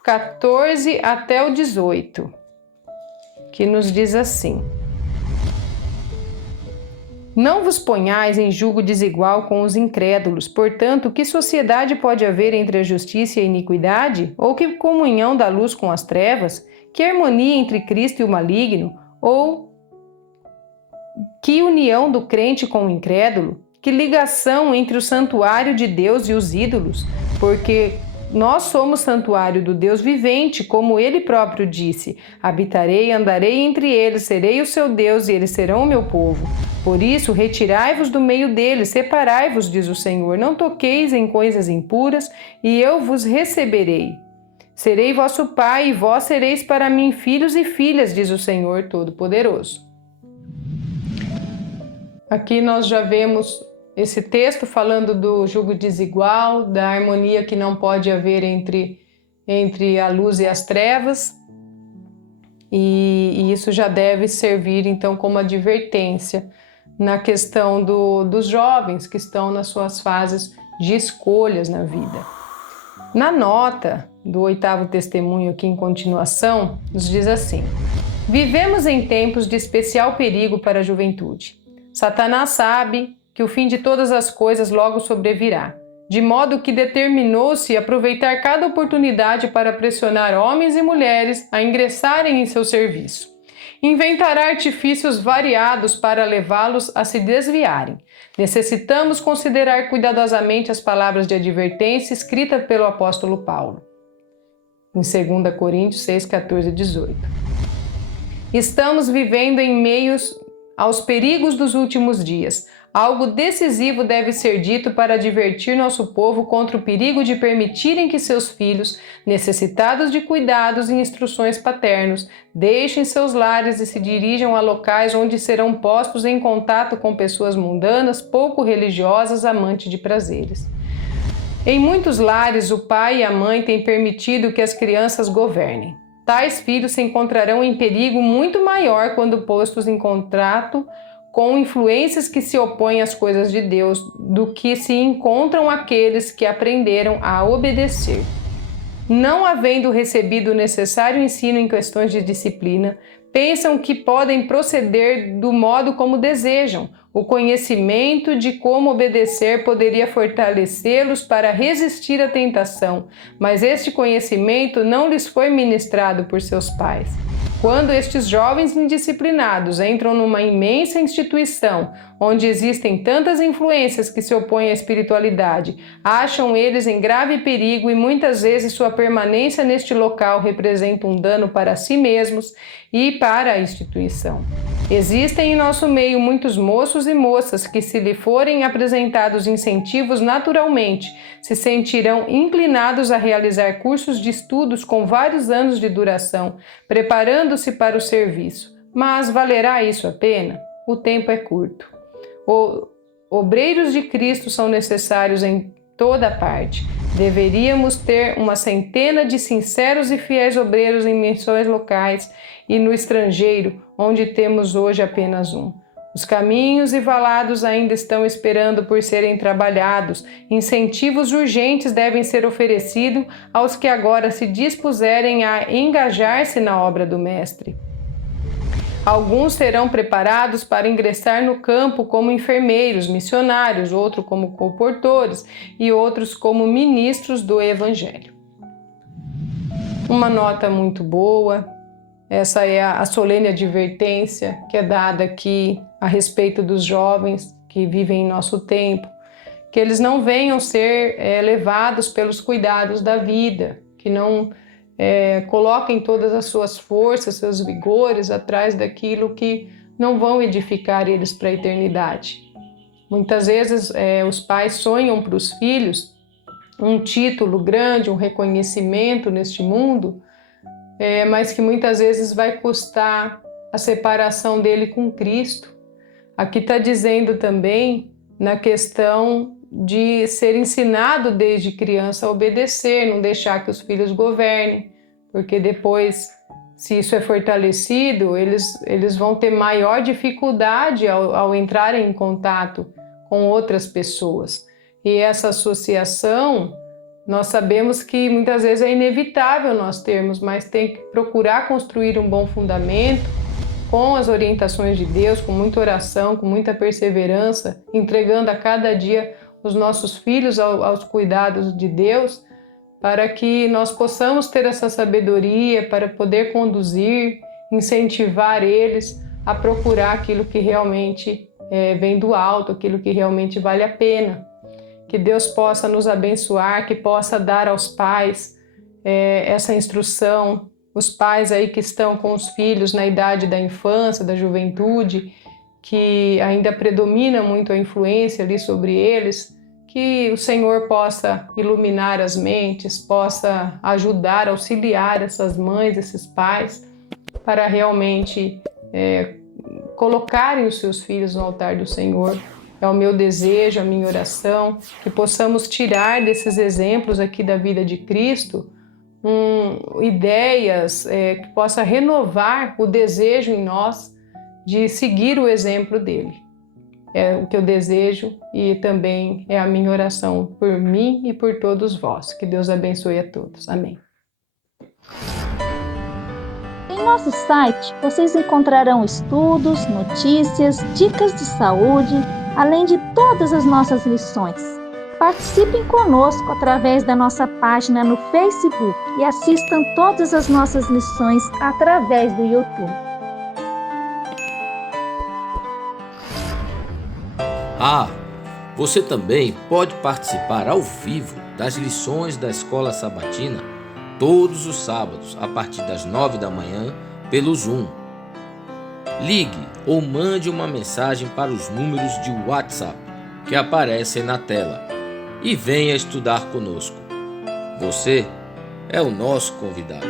14 até o 18, que nos diz assim: não vos ponhais em julgo desigual com os incrédulos. Portanto, que sociedade pode haver entre a justiça e a iniquidade? Ou que comunhão da luz com as trevas? Que harmonia entre Cristo e o maligno? Ou que união do crente com o incrédulo? Que ligação entre o santuário de Deus e os ídolos? Porque nós somos santuário do Deus vivente, como ele próprio disse: habitarei e andarei entre eles, serei o seu Deus e eles serão o meu povo. Por isso, retirai-vos do meio deles, separai-vos, diz o Senhor, não toqueis em coisas impuras, e eu vos receberei. Serei vosso pai, e vós sereis para mim filhos e filhas, diz o Senhor Todo-Poderoso. Aqui nós já vemos esse texto falando do jugo desigual, da harmonia que não pode haver entre a luz e as trevas, e isso já deve servir então como advertência na questão dos jovens que estão nas suas fases de escolhas na vida. Na nota do 8º testemunho aqui em continuação, nos diz assim: vivemos em tempos de especial perigo para a juventude. Satanás sabe que o fim de todas as coisas logo sobrevirá, de modo que determinou-se aproveitar cada oportunidade para pressionar homens e mulheres a ingressarem em seu serviço. Inventará artifícios variados para levá-los a se desviarem. Necessitamos considerar cuidadosamente as palavras de advertência escritas pelo apóstolo Paulo, em 2 Coríntios 6, 14 e 18. Estamos vivendo em meio aos perigos dos últimos dias. Algo decisivo deve ser dito para advertir nosso povo contra o perigo de permitirem que seus filhos, necessitados de cuidados e instruções paternos, deixem seus lares e se dirijam a locais onde serão postos em contato com pessoas mundanas, pouco religiosas, amantes de prazeres. Em muitos lares, o pai e a mãe têm permitido que as crianças governem. Tais filhos se encontrarão em perigo muito maior quando postos em contato com influências que se opõem às coisas de Deus do que se encontram aqueles que aprenderam a obedecer. Não havendo recebido o necessário ensino em questões de disciplina, pensam que podem proceder do modo como desejam. O conhecimento de como obedecer poderia fortalecê-los para resistir à tentação, mas este conhecimento não lhes foi ministrado por seus pais. Quando estes jovens indisciplinados entram numa imensa instituição, onde existem tantas influências que se opõem à espiritualidade, acham eles em grave perigo e muitas vezes sua permanência neste local representa um dano para si mesmos e para a instituição. Existem em nosso meio muitos moços e moças que, se lhe forem apresentados incentivos naturalmente, se sentirão inclinados a realizar cursos de estudos com vários anos de duração, preparando-se para o serviço. Mas valerá isso a pena? O tempo é curto. Obreiros de Cristo são necessários em toda parte. Deveríamos ter uma centena de sinceros e fiéis obreiros em missões locais e no estrangeiro, onde temos hoje apenas um. Os caminhos e valados ainda estão esperando por serem trabalhados. Incentivos urgentes devem ser oferecidos aos que agora se dispuserem a engajar-se na obra do Mestre. Alguns serão preparados para ingressar no campo como enfermeiros, missionários, outros como comportores e outros como ministros do Evangelho. Uma nota muito boa. Essa é a solene advertência que é dada aqui a respeito dos jovens que vivem em nosso tempo, que eles não venham ser levados pelos cuidados da vida, que não coloquem todas as suas forças, seus vigores atrás daquilo que não vão edificar eles para a eternidade. Muitas vezes os pais sonham para os filhos um título grande, um reconhecimento neste mundo, mas que muitas vezes vai custar a separação dele com Cristo. Aqui está dizendo também na questão de ser ensinado desde criança a obedecer, não deixar que os filhos governem, porque depois, se isso é fortalecido, eles vão ter maior dificuldade ao entrarem em contato com outras pessoas. E essa associação, nós sabemos que muitas vezes é inevitável nós termos, mas tem que procurar construir um bom fundamento com as orientações de Deus, com muita oração, com muita perseverança, entregando a cada dia os nossos filhos aos cuidados de Deus, para que nós possamos ter essa sabedoria para poder conduzir, incentivar eles a procurar aquilo que realmente vem do alto, aquilo que realmente vale a pena. Que Deus possa nos abençoar, que possa dar aos pais essa instrução, os pais aí que estão com os filhos na idade da infância, da juventude, que ainda predomina muito a influência ali sobre eles, que o Senhor possa iluminar as mentes, possa ajudar, auxiliar essas mães, esses pais, para realmente colocarem os seus filhos no altar do Senhor. É o meu desejo, a minha oração, que possamos tirar desses exemplos aqui da vida de Cristo ideias que possa renovar o desejo em nós de seguir o exemplo dele. É o que eu desejo e também é a minha oração por mim e por todos vós. Que Deus abençoe a todos. Amém. Em nosso site, vocês encontrarão estudos, notícias, dicas de saúde, além de todas as nossas lições. Participem conosco através da nossa página no Facebook e assistam todas as nossas lições através do YouTube. Você também pode participar ao vivo das lições da Escola Sabatina todos os sábados a partir das 9 da manhã pelo Zoom. Ligue ou mande uma mensagem para os números de WhatsApp que aparecem na tela e venha estudar conosco. Você é o nosso convidado.